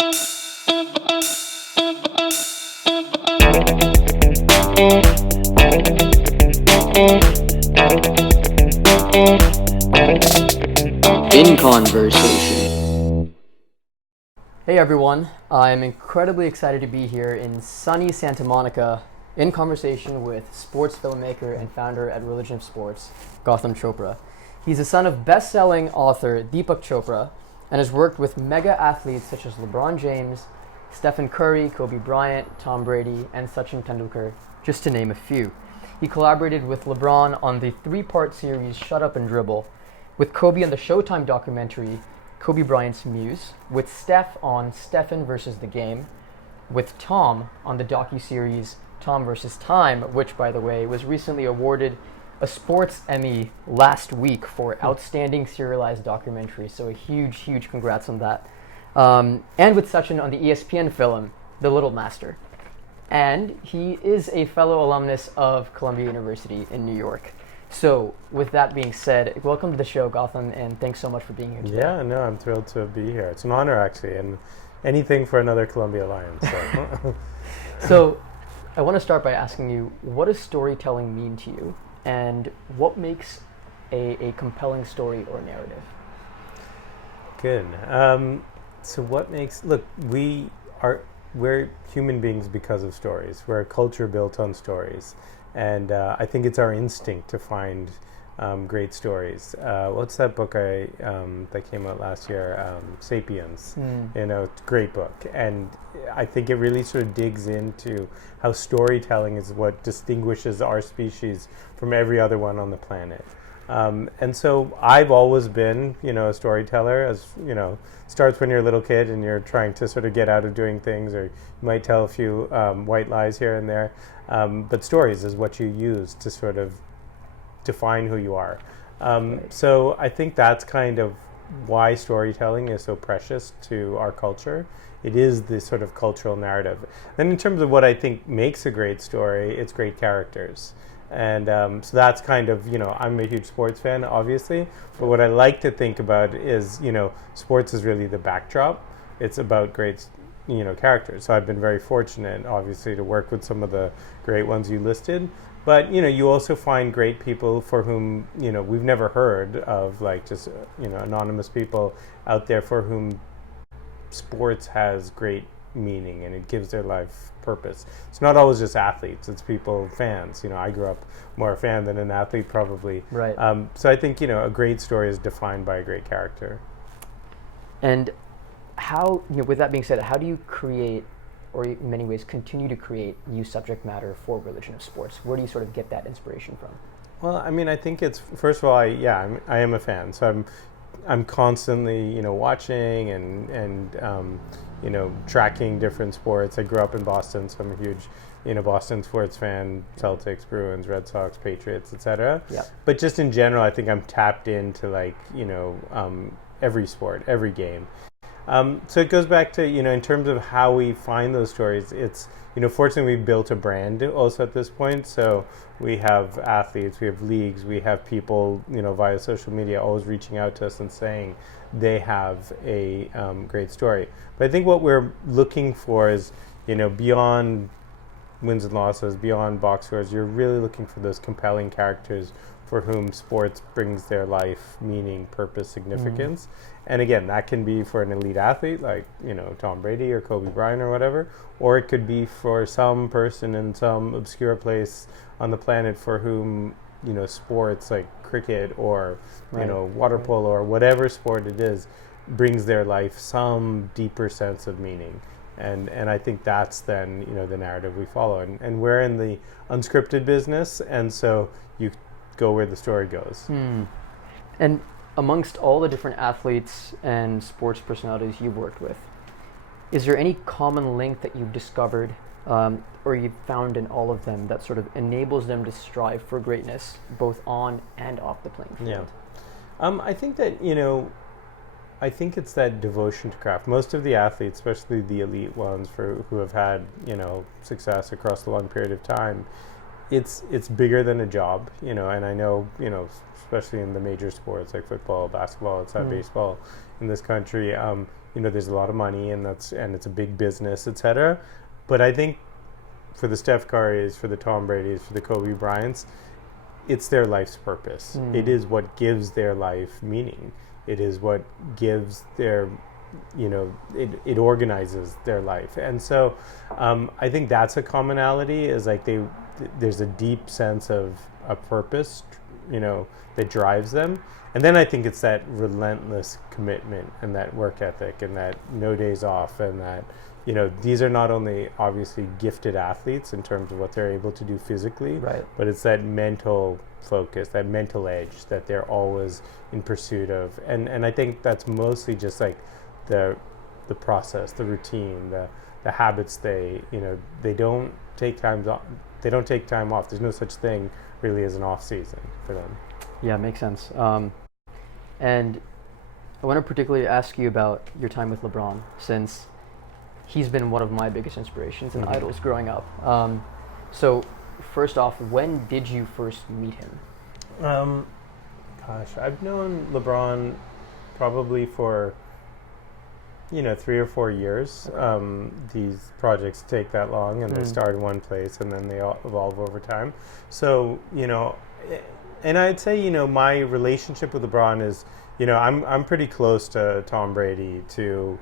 In conversation. Hey everyone, I'm incredibly excited to be here in sunny Santa Monica in conversation with sports filmmaker and founder at Religion of Sports, Gotham Chopra. He's the son of best-selling author Deepak Chopra and has worked with mega athletes such as LeBron James, Stephen Curry, Kobe Bryant, Tom Brady, and Sachin Tendulkar, just to name a few. He collaborated with LeBron on the three-part series Shut Up and Dribble, with Kobe on the Showtime documentary Kobe Bryant's Muse, with Steph on Stephen versus the Game, with Tom on the docuseries Tom versus Time, which, by the way, was recently awarded a Sports Emmy last week for Outstanding Serialized Documentary. So a huge congrats on that. And with Sachin on the ESPN film The Little Master. And he is a fellow alumnus of Columbia University in New York. So, with that being said, welcome to the show, Gotham, and thanks so much for being here today. Yeah, no, I'm thrilled to be here. It's an honor, actually, and anything for another Columbia Lion. So, So I want to start by asking you, what does storytelling mean to you, and what makes a compelling story or narrative? good. So what makes, look, we're human beings because of stories. We're a culture built on stories. And I think it's our instinct to find great stories. What's that book that came out last year? Sapiens. Great book. And I think it really sort of digs into how storytelling is what distinguishes our species from every other one on the planet. And so I've always been, a storyteller. As starts when you're a little kid and you're trying to sort of get out of doing things, or you might tell a few white lies here and there. But stories is what you use to sort of define who you are. So I think that's kind of why storytelling is so precious to our culture. It is this sort of cultural narrative. Then in terms of what I think makes a great story, it's great characters. And so that's kind of, I'm a huge sports fan, obviously. But what I like to think about is, sports is really the backdrop. It's about great characters. So I've been very fortunate, obviously, to work with some of the great ones you listed. But, you also find great people for whom, we've never heard of, like just, anonymous people out there for whom sports has great meaning and it gives their life purpose. It's not always just athletes, it's people, fans. I grew up more a fan than an athlete, probably. Right. So I think, a great story is defined by a great character. And how, with that being said, how do you create, or in many ways continue to create, new subject matter for Religion of Sports? Where do you sort of get that inspiration from? Well, I think it's, first of all, I am a fan. So I'm constantly, watching and tracking different sports. I grew up in Boston, so I'm a huge, Boston sports fan, Celtics, Bruins, Red Sox, Patriots, etc. Yeah. But just in general, I think I'm tapped into every sport, every game. So it goes back to, in terms of how we find those stories, it's, fortunately we built a brand also at this point. So we have athletes, we have leagues, we have people, via social media always reaching out to us and saying they have a great story. But I think what we're looking for is, beyond wins and losses, beyond box scores, you're really looking for those compelling characters for whom sports brings their life meaning, purpose, significance. And again, that can be for an elite athlete like, Tom Brady or Kobe Bryant or whatever, or it could be for some person in some obscure place on the planet for whom, sports like cricket or, water polo or whatever sport it is, brings their life some deeper sense of meaning. And I think that's then, the narrative we follow. And we're in the unscripted business, and so you go where the story goes. And amongst all the different athletes and sports personalities you've worked with, is there any common link that you've discovered or you've found in all of them that sort of enables them to strive for greatness, both on and off the playing field? Yeah. I think that, I think it's that devotion to craft. Most of the athletes, especially the elite ones who have had, success across a long period of time, it's bigger than a job, and I know, especially in the major sports like football, basketball, outside baseball in this country, there's a lot of money, and it's a big business, etc. But I think for the Steph Currys, for the Tom Bradys, for the Kobe Bryants, it's their life's purpose. It is what gives their life meaning. It is what gives their, it organizes their life. And so I think that's a commonality, is like there's a deep sense of a purpose, that drives them. And then I think it's that relentless commitment and that work ethic and that no days off, and that, these are not only obviously gifted athletes in terms of what they're able to do physically, Right. but it's that mental focus, that mental edge that they're always in pursuit of. And I think that's mostly just like the process, the routine, the habits. They don't take time off. There's no such thing really as an off season for them. Yeah, makes sense. And I want to particularly ask you about your time with LeBron, since he's been one of my biggest inspirations and idols growing up. So first off, when did you first meet him? I've known LeBron probably for 3 or 4 years. These projects take that long, and they start in one place and then they all evolve over time. So, and I'd say, my relationship with LeBron is, I'm pretty close to Tom Brady, to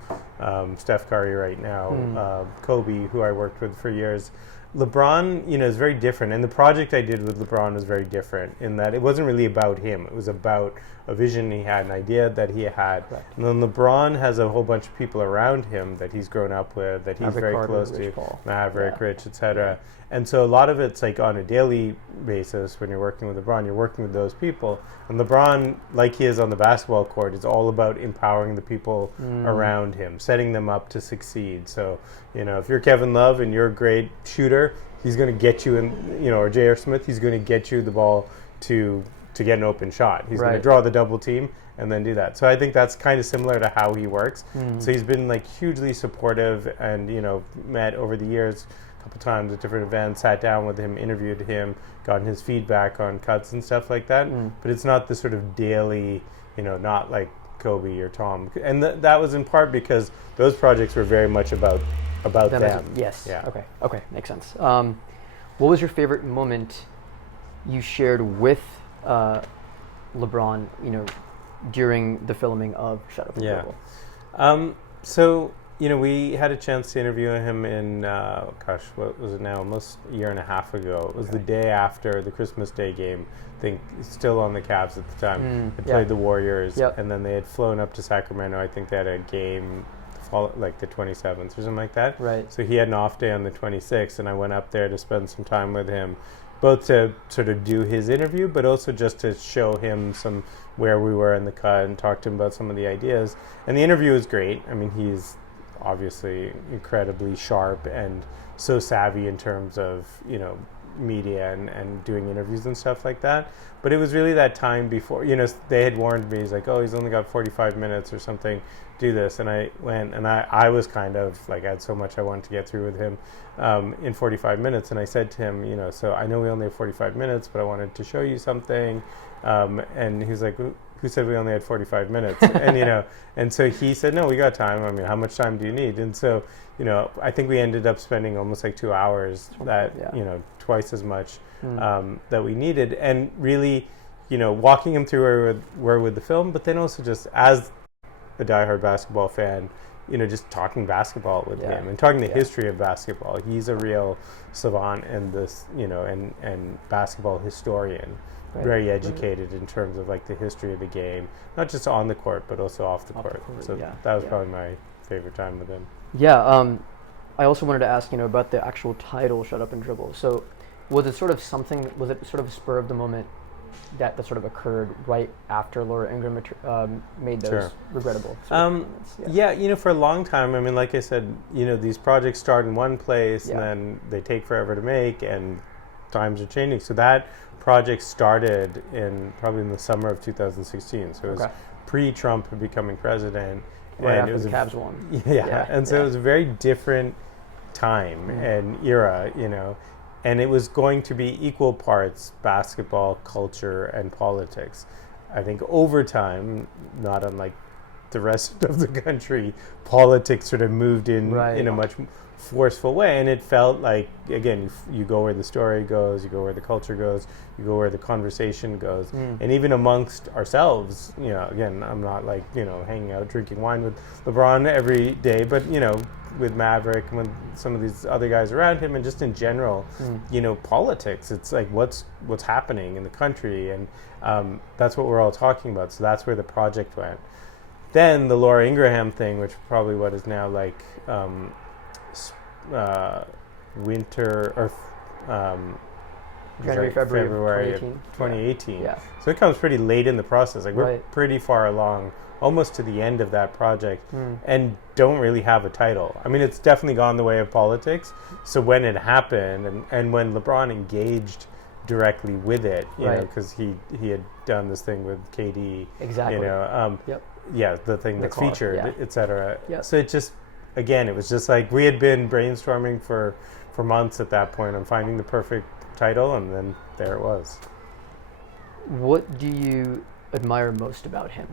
Steph Curry right now, Kobe, who I worked with for years. LeBron, is very different, and the project I did with LeBron was very different in that it wasn't really about him. It was about a vision he had, an idea that he had. Right. And then LeBron has a whole bunch of people around him that he's grown up with, that he's very close to, Maverick, Rich, etc. And so a lot of it's like on a daily basis when you're working with LeBron, you're working with those people. And LeBron, like he is on the basketball court, is all about empowering the people around him, setting them up to succeed. So, if you're Kevin Love and you're a great shooter, he's going to get you in, or J.R. Smith, he's going to get you the ball to get an open shot. He's going to draw the double team and then do that. So I think that's kind of similar to how he works. So he's been like hugely supportive, and met over the years a couple times at different events, sat down with him, interviewed him, gotten his feedback on cuts and stuff like that. But it's not the sort of daily, not like Kobe or Tom. And that was in part because those projects were very much about them. Yes. Yeah. Okay, makes sense. What was your favorite moment you shared with LeBron, during the filming of Shut Up and Dribble? So, we had a chance to interview him in, what was it now? Almost a year and a half ago. It was the day after the Christmas Day game. I think still on the Cavs at the time. They played the Warriors, and then they had flown up to Sacramento. I think they had a game like the 27th or something like that. Right. So he had an off day on the 26th, and I went up there to spend some time with him, both to sort of do his interview, but also just to show him where we were in the cut and talk to him about some of the ideas. And the interview was great. I mean, he's obviously incredibly sharp and so savvy in terms of, media and doing interviews and stuff like that. But it was really that time before, they had warned me, he's like, oh, he's only got 45 minutes or something, do this. And I went, and I was kind of like, I had so much I wanted to get through with him in 45 minutes. And I said to him, so I know we only have 45 minutes, but I wanted to show you something. And he was like, who said we only had 45 minutes? And, and so he said, no, we got time. I mean, how much time do you need? And so, I think we ended up spending almost like 2 hours, twice as much that we needed. And really, walking him through where we're with the film, but then also just as a diehard basketball fan, just talking basketball with him and talking the history of basketball. He's a real savant and this, and basketball historian. Right. Very educated in terms of like the history of the game, not just on the court, but also off the court. So that was probably my favorite time with him. Yeah. I also wanted to ask, about the actual title, Shut Up and Dribble. So was it sort of a spur of the moment that sort of occurred right after Laura Ingraham made those regrettable moments? For a long time, I mean, like I said, these projects start in one place and then they take forever to make, and times are changing. So that project started probably in the summer of 2016. So it was pre-Trump becoming president. Right, and after it was the Cavs won. And so it was a very different time and era, and it was going to be equal parts basketball, culture, and politics. I think over time, not unlike the rest of the country, politics sort of moved in a much forceful way, and it felt like, again, you go where the story goes, you go where the culture goes, you go where the conversation goes, and even amongst ourselves, again, I'm not like, hanging out drinking wine with LeBron every day, but with Maverick and with some of these other guys around him, and just in general, politics, it's like what's happening in the country, and that's what we're all talking about. So that's where the project went. Then the Laura Ingraham thing, which probably what is now like winter or January, February of 2018. Yeah. So it comes pretty late in the process. Like we're Right. pretty far along, almost to the end of that project, and don't really have a title. I mean, it's definitely gone the way of politics. So when it happened, and when LeBron engaged directly with it, you know, because he had done this thing with KD, Exactly. Yep. yeah, the thing The that's car, featured, yeah. etc. Yep. So it just, again, it was just like we had been brainstorming for months at that point on finding the perfect title, and then there it was. What do you admire most about him?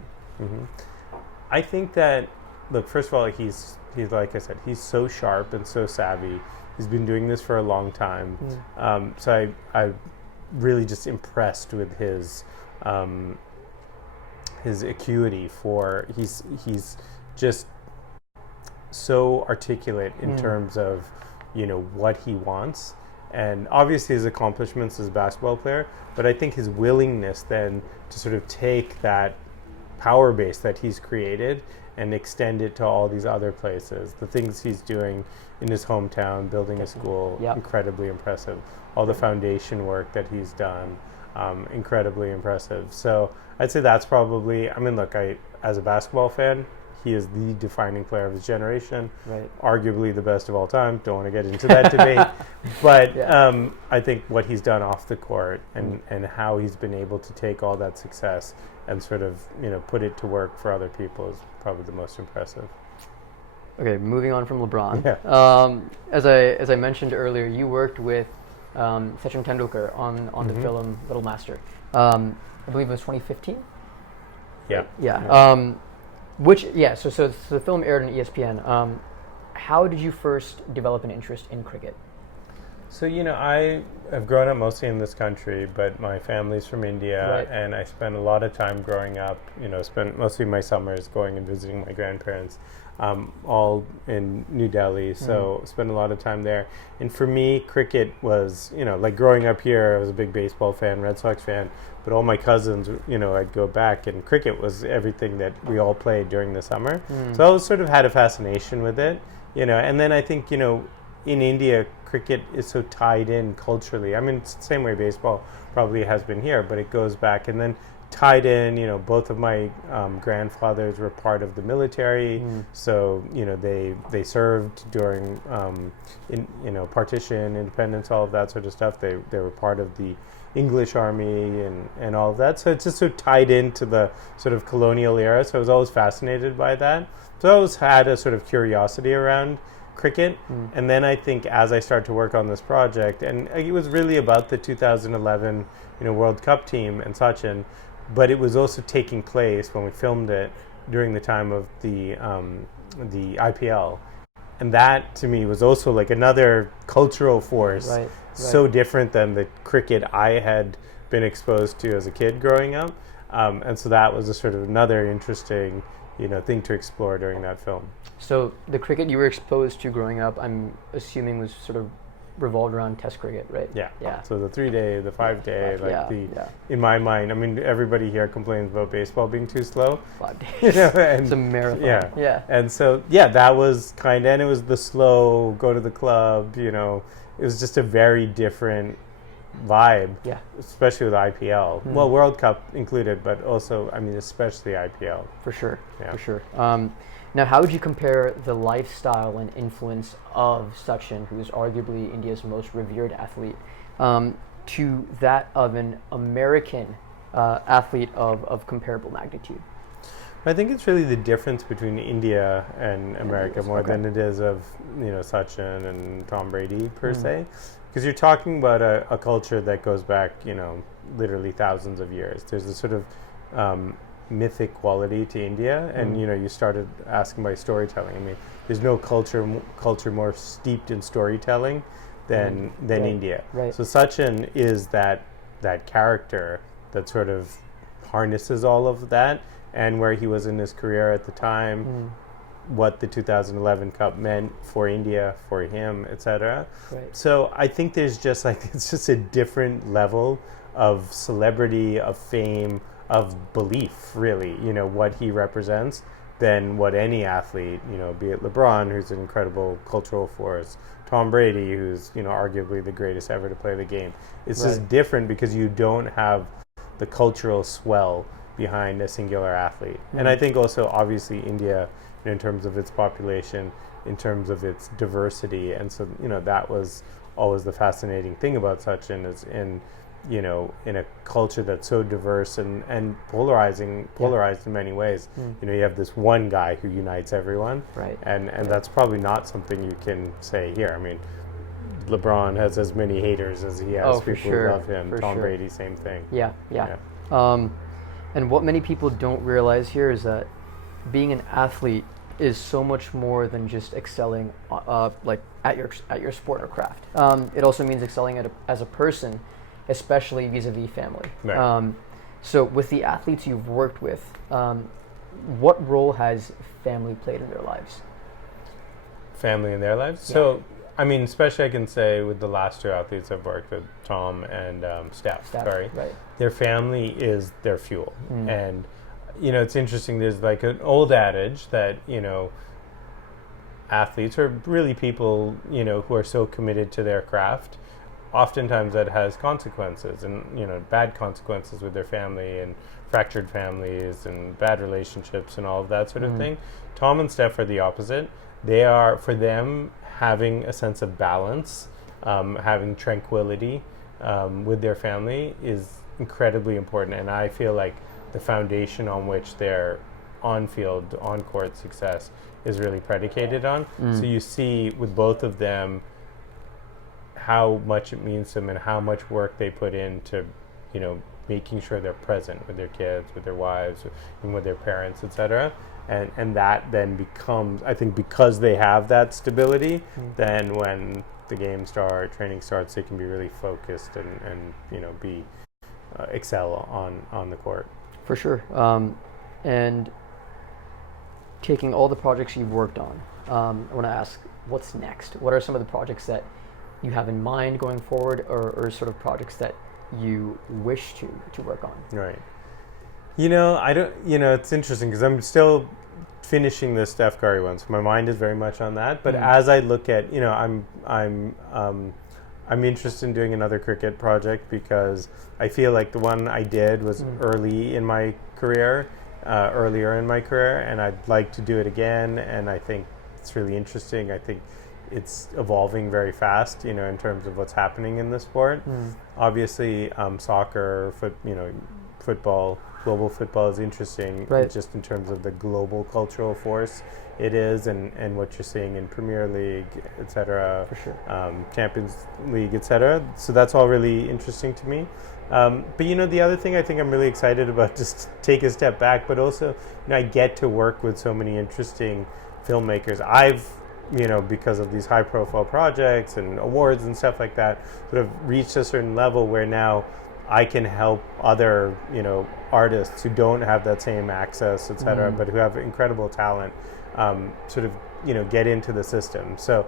I think that, look, first of all, he's like I said, he's so sharp and so savvy. He's been doing this for a long time. So I really just impressed with his acuity for he's just so articulate in terms of what he wants, and obviously his accomplishments as a basketball player, but I think his willingness then to sort of take that power base that he's created and extend it to all these other places. The things he's doing in his hometown, building a school, incredibly impressive. All the foundation work that he's done, incredibly impressive. So I'd say that's probably, I mean, look, as a basketball fan, he is the defining player of his generation, arguably the best of all time. Don't want to get into that debate. But I think what he's done off the court and how he's been able to take all that success and sort of, put it to work for other people is probably the most impressive. Okay, moving on from LeBron. Yeah. As I mentioned earlier, you worked with Sachin Tendulkar on the film Little Master. I believe it was 2015. Yeah. Yeah. So the film aired on ESPN. How did you first develop an interest in cricket? So, I have grown up mostly in this country, but my family's from India, and I spent a lot of time growing up, spent mostly my summers going and visiting my grandparents, all in New Delhi, so spent a lot of time there. And for me, cricket was, like growing up here, I was a big baseball fan, Red Sox fan, but all my cousins, I'd go back, and cricket was everything that we all played during the summer. So I always sort of had a fascination with it, and then I think, in India, cricket is so tied in culturally. I mean, it's the same way baseball probably has been here, but it goes back. And then tied in, both of my grandfathers were part of the military. So, they served during, partition, independence, all of that sort of stuff. They were part of the English army and all of that. So it's just so tied into the sort of colonial era. So I was always fascinated by that. So I always had a sort of curiosity around cricket. And then I think as I started to work on this project, and it was really about the 2011 World Cup team and Sachin, but it was also taking place when we filmed it during the time of the IPL, and that to me was also like another cultural force, so different than the cricket I had been exposed to as a kid growing up, and so that was a sort of another interesting thing to explore during that film. So the cricket you were exposed to growing up, I'm assuming, was sort of revolved around Test cricket, right? Yeah. So the 3-day, the 5-day, in my mind, I mean, everybody here complains about baseball being too slow. 5 days. And it's a marathon. Yeah. And so, that was kind of, and it was the slow, go to the club, it was just a very different vibe, especially with IPL. Well, World Cup included, but also, I mean, especially IPL. For sure. Now, how would you compare the lifestyle and influence of Sachin, who is arguably India's most revered athlete, to that of an American athlete of comparable magnitude? I think it's really the difference between India and America more than it is of Sachin and Tom Brady per se, because you're talking about a culture that goes back literally thousands of years. There's a sort of mythic quality to India, and you started asking by storytelling. I mean, there's no culture more steeped in storytelling than India. Right. So Sachin is that character that sort of harnesses all of that, and where he was in his career at the time, what the 2011 Cup meant for India, for him, etc. Right. So I think there's just it's just a different level of celebrity, of fame, of belief, really, what he represents than what any athlete, be it LeBron, who's an incredible cultural force, Tom Brady, who's, arguably the greatest ever to play the game. It's just different because you don't have the cultural swell behind a singular athlete. And I think also, obviously, India, in terms of its population, in terms of its diversity, and so, that was always the fascinating thing about Sachin is in a culture that's so diverse and polarized in many ways. You have this one guy who unites everyone, right? And that's probably not something you can say here. I mean, LeBron has as many haters as he has people who love him. Tom Brady, same thing. Yeah. And what many people don't realize here is that being an athlete is so much more than just excelling at your sport or craft. It also means excelling as a person, especially vis-a-vis family. Right. So with the athletes you've worked with, what role has family played in their lives? Family in their lives? Yeah. So, I mean, especially I can say with the last two athletes I've worked with, Tom and Steph, right. Their family is their fuel. And, it's interesting, there's like an old adage that, athletes are really people, who are so committed to their craft. Oftentimes that has consequences, and bad consequences with their family, and fractured families and bad relationships and all of that sort of thing. Tom and Steph are the opposite. They are, for them, having a sense of balance, having tranquility with their family is incredibly important, and I feel like the foundation on which their on-field, on-court success is really predicated on. So you see with both of them how much it means to them and how much work they put into, making sure they're present with their kids, with their wives, and with their parents, etc. And that then becomes, I think, because they have that stability, then when the game training starts, they can be really focused and be excel on the court. For sure. And taking all the projects you've worked on, I want to ask, what's next? What are some of the projects that you have in mind going forward, or sort of projects that you wish to work on? Right. I don't. It's interesting because I'm still finishing the Steph Curry one, so my mind is very much on that. But as I look at, I'm interested in doing another cricket project because I feel like the one I did was earlier in my career, and I'd like to do it again. And I think it's really interesting. I think it's evolving very fast, in terms of what's happening in the sport. Obviously, soccer, football, global football is interesting, just in terms of the global cultural force it is, and what you're seeing in Premier League, etc. For sure. Champions League, etc. So that's all really interesting to me. But the other thing I think I'm really excited about, just take a step back, but also, I get to work with so many interesting filmmakers. I've because of these high profile projects and awards and stuff like that, sort of reached a certain level where now I can help other, artists who don't have that same access, etc., but who have incredible talent, sort of, get into the system. So,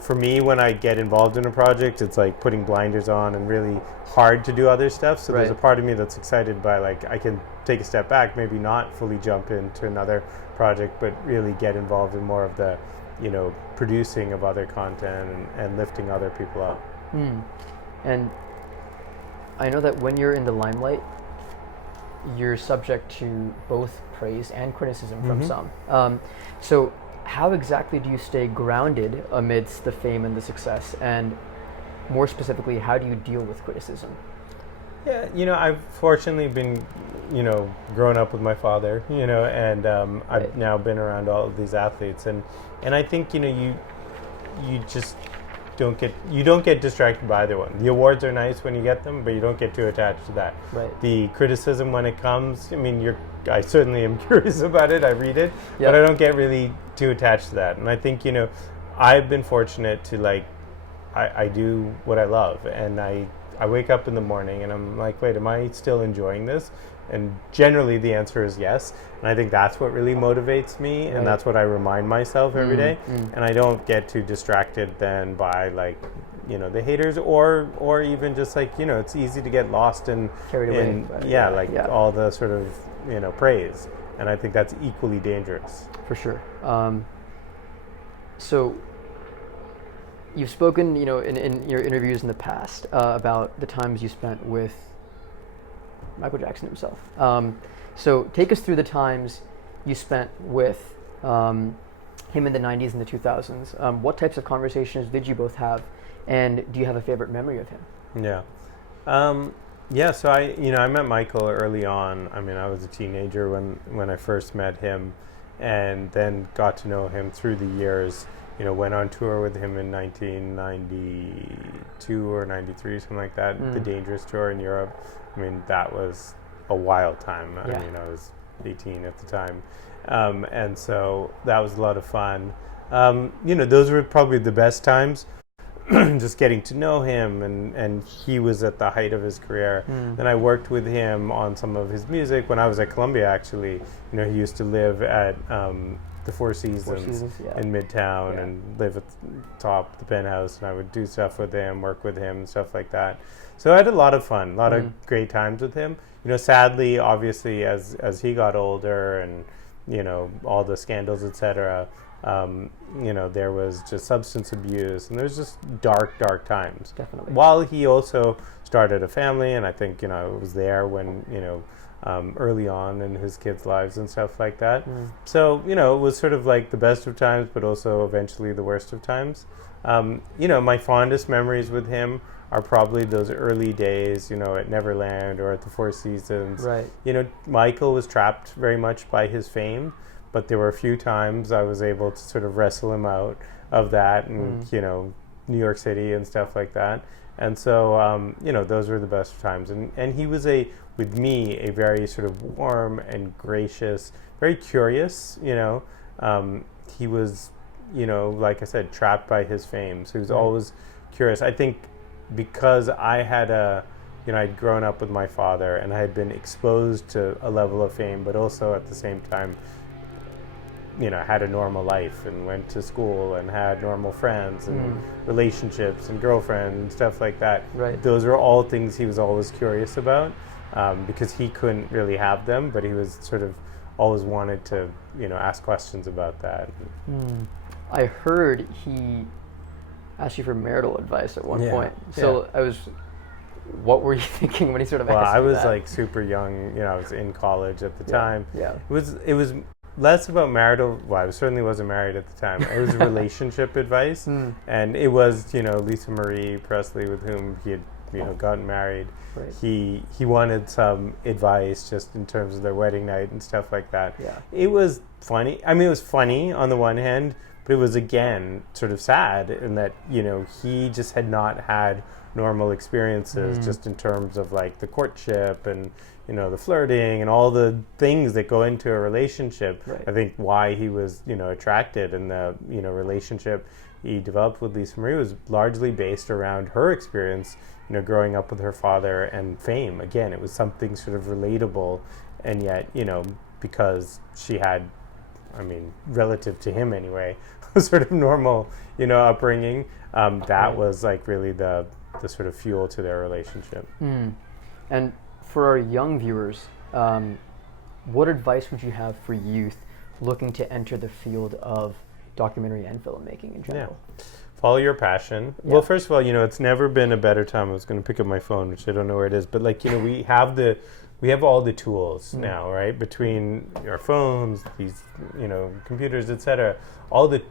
for me, when I get involved in a project, it's like putting blinders on and really hard to do other stuff. So there's a part of me that's excited by, I can take a step back, maybe not fully jump into another project, but really get involved in more of the, producing of other content and lifting other people up. And I know that when you're in the limelight, you're subject to both praise and criticism from some. So how exactly do you stay grounded amidst the fame and the success? And more specifically, how do you deal with criticism? Yeah, I've fortunately been, grown up with my father, and I've now been around all of these athletes, and I think, you just you don't get distracted by either one. The awards are nice when you get them, but you don't get too attached to that. Right. The criticism when it comes, I mean, I certainly am curious about it. I read it, but I don't get really too attached to that. And I think, I've been fortunate to I do what I love, and I wake up in the morning and I'm like, wait, am I still enjoying this? And generally the answer is yes. And I think that's what really motivates me, and that's what I remind myself every day. And I don't get too distracted then by the haters or even just it's easy to get lost in carried away. All the sort of praise. And I think that's equally dangerous. For sure. So you've spoken, in your interviews in the past about the times you spent with Michael Jackson himself. So take us through the times you spent with him in the 90s and the 2000s. What types of conversations did you both have, and do you have a favorite memory of him? Yeah. So I met Michael early on. I mean, I was a teenager when I first met him, and then got to know him through the years. Went on tour with him in 1992 or 93, something like that, the Dangerous Tour in Europe. I mean, that was a wild time. I mean, I was 18 at the time. And so that was a lot of fun. Those were probably the best times, just getting to know him, and he was at the height of his career. Then I worked with him on some of his music when I was at Columbia, actually. He used to live at the Four Seasons in Midtown and live at the top, the penthouse, and I would do stuff with him, work with him, and stuff like that. So I had a lot of fun, a lot of great times with him. Sadly, obviously, as he got older and, all the scandals, etc., there was just substance abuse, and there was just dark times. Definitely. While he also started a family, and I think, I was there when, early on in his kids' lives and stuff like that. So, it was sort of like the best of times, but also eventually the worst of times. My fondest memories with him are probably those early days, at Neverland or at the Four Seasons. Right. Michael was trapped very much by his fame, but there were a few times I was able to sort of wrestle him out of that, and, New York City and stuff like that. And so, those were the best of times. And he was with me, a very sort of warm and gracious, very curious, he was, like I said, trapped by his fame. So he was always curious. I think because I had I'd grown up with my father, and I had been exposed to a level of fame, but also at the same time, had a normal life and went to school and had normal friends and relationships and girlfriends and stuff like that. Right. Those were all things he was always curious about, because he couldn't really have them, but he was sort of always wanted to, ask questions about that. I heard he asked you for marital advice at one point. So what were you thinking when he sort of asked you that? Well, I was super young, I was in college at the time. Yeah. It was less about marital, I certainly wasn't married at the time. It was relationship advice, and it was, Lisa Marie Presley, with whom he had, gotten married. Right. He wanted some advice just in terms of their wedding night and stuff like that. Yeah. It was funny. I mean, it was funny on the one hand, but it was, again, sort of sad in that, he just had not had normal experiences just in terms of the courtship and, the flirting and all the things that go into a relationship. Right. I think why he was, attracted, and the, relationship he developed with Lisa Marie was largely based around her experience, growing up with her father and fame. Again, it was something sort of relatable, and yet, because she had, relative to him anyway, a sort of normal, upbringing, that was really the sort of fuel to their relationship. And for our young viewers, what advice would you have for youth looking to enter the field of documentary and filmmaking in general? Yeah. Follow your passion. Yeah. Well, first of all, it's never been a better time. I was going to pick up my phone, which I don't know where it is, but we have all the tools now, right? Between our phones, these, computers, etc. All the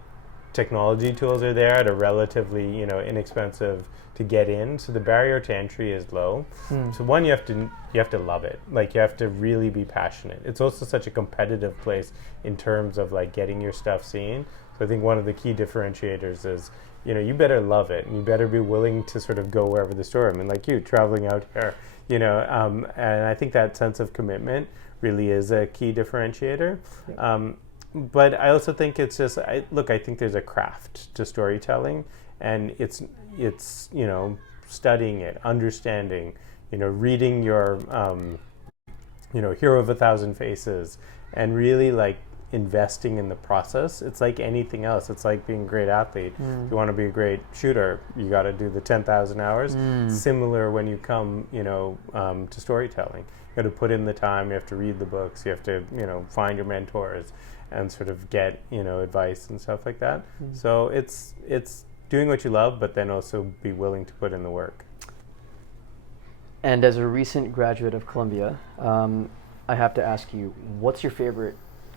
technology tools are there at a relatively, inexpensive to get in. So the barrier to entry is low. So one, you have to love it. You have to really be passionate. It's also such a competitive place in terms of getting your stuff seen. So I think one of the key differentiators is, you better love it, and you better be willing to sort of go wherever the story. I mean, like you traveling out here, and I think that sense of commitment really is a key differentiator. But I also think it's just, I think there's a craft to storytelling, and it's studying it, understanding, reading your, Hero of a Thousand Faces, and really like investing in the process. It's like anything else. It's like being a great athlete. If you want to be a great shooter, you got to do the 10,000 hours. Similar when you come, to storytelling. You got to put in the time. You have to read the books. You have to, find your mentors and sort of get, advice and stuff like that. So it's doing what you love, but then also be willing to put in the work. And as a recent graduate of Columbia, I have to ask you, what's your favorite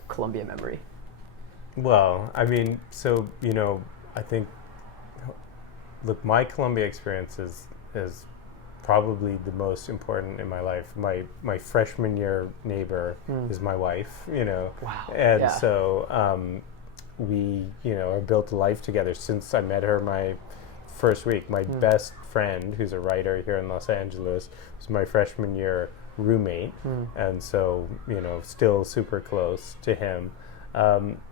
Columbia memory? Well, I mean, so, I think, look, my Columbia experience is probably the most important in my life. My freshman year neighbor is my wife, Wow. And so we, have built a life together since I met her my first week. My best friend, who's a writer here in Los Angeles, was my freshman year roommate, and so still super close to him.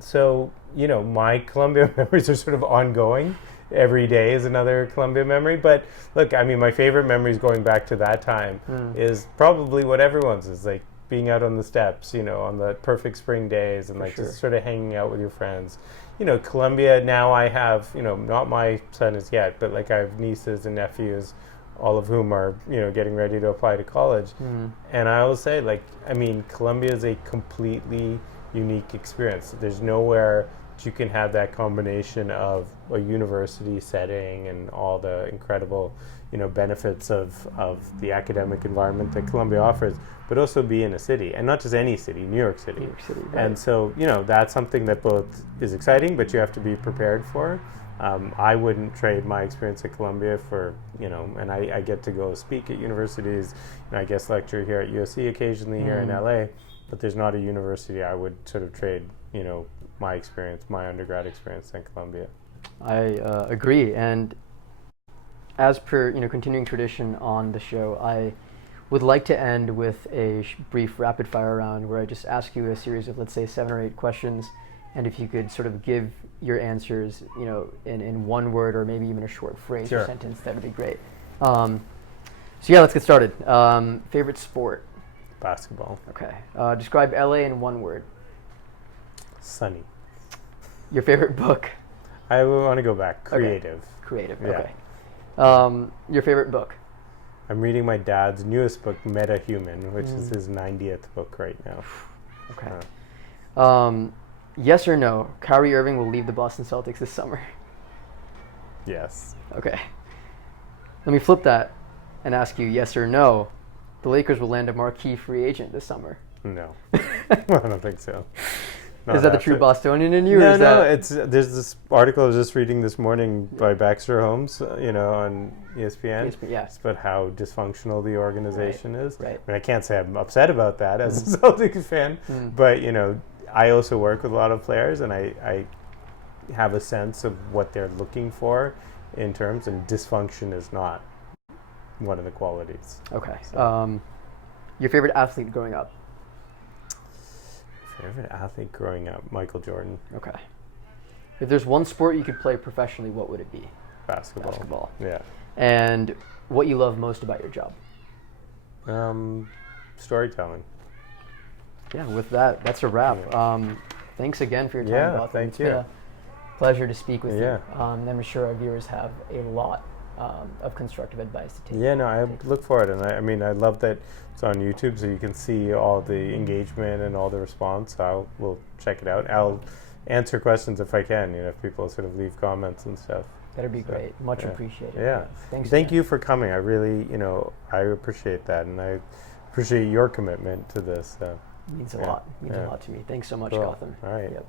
So my Columbia memories are sort of ongoing. Every day is another Columbia memory. But look, I mean, my favorite memories going back to that time is probably what everyone's is, like being out on the steps, on the perfect spring days, and just sort of hanging out with your friends. Columbia, now I have, not my son as yet, but like I have nieces and nephews, all of whom are, getting ready to apply to college. And I will say, Columbia is a completely unique experience. There's nowhere that you can have that combination of a university setting and all the incredible, benefits of the academic environment that Columbia offers, but also be in a city, and not just any city, New York City. Right. And so, that's something that both is exciting, but you have to be prepared for. I wouldn't trade my experience at Columbia for, and I get to go speak at universities, and I guess lecture here at USC occasionally here in LA, but there's not a university I would sort of trade, my experience, my undergrad experience at Columbia. I agree, and as per, continuing tradition on the show, I would like to end with a brief rapid fire round where I just ask you a series of, let's say, 7 or 8 questions, and if you could sort of give your answers, in one word or maybe even a short phrase or sentence, that would be great. So yeah, let's get started. Favorite sport? Basketball. Okay. Describe LA in one word. Sunny. Your favorite book? I want to go back. Creative. Okay. Creative. Yeah. Okay. Your favorite book? I'm reading my dad's newest book, Meta Human, which is his 90th book right now. Okay. Yes or no, Kyrie Irving will leave the Boston Celtics this summer? Yes. Okay. Let me flip that and ask you, yes or no, the Lakers will land a marquee free agent this summer? No. I don't think so. Is that the true Bostonian in you? No, or is there's this article I was just reading this morning by Baxter Holmes, on ESPN. Yeah. It's about how dysfunctional the organization is. Right. I mean, I can't say I'm upset about that as a Celtics fan, but, I also work with a lot of players, and I have a sense of what they're looking for in terms, and dysfunction is not one of the qualities. Okay. So. Your favorite athlete growing up? Favorite athlete growing up? Michael Jordan. Okay. If there's one sport you could play professionally, what would it be? Basketball. Yeah. And what you love most about your job? Storytelling. Yeah, with that, that's a wrap. Thanks again for your time, Gotham. Thank you. It's been a pleasure to speak with Yeah. you. I'm sure our viewers have a lot of constructive advice to take. Yeah, no, I look for it, and I love that it's on YouTube, so you can see all the engagement and all the response. We'll check it out. I'll answer questions if I can. If people sort of leave comments and stuff. That'd be great. Much appreciated. Yeah. Thanks. Thank you for coming. I really, I appreciate that, and I appreciate your commitment to this. Means a lot. Means a lot to me. Thanks so much, Cool. Gotham. All right. Yep.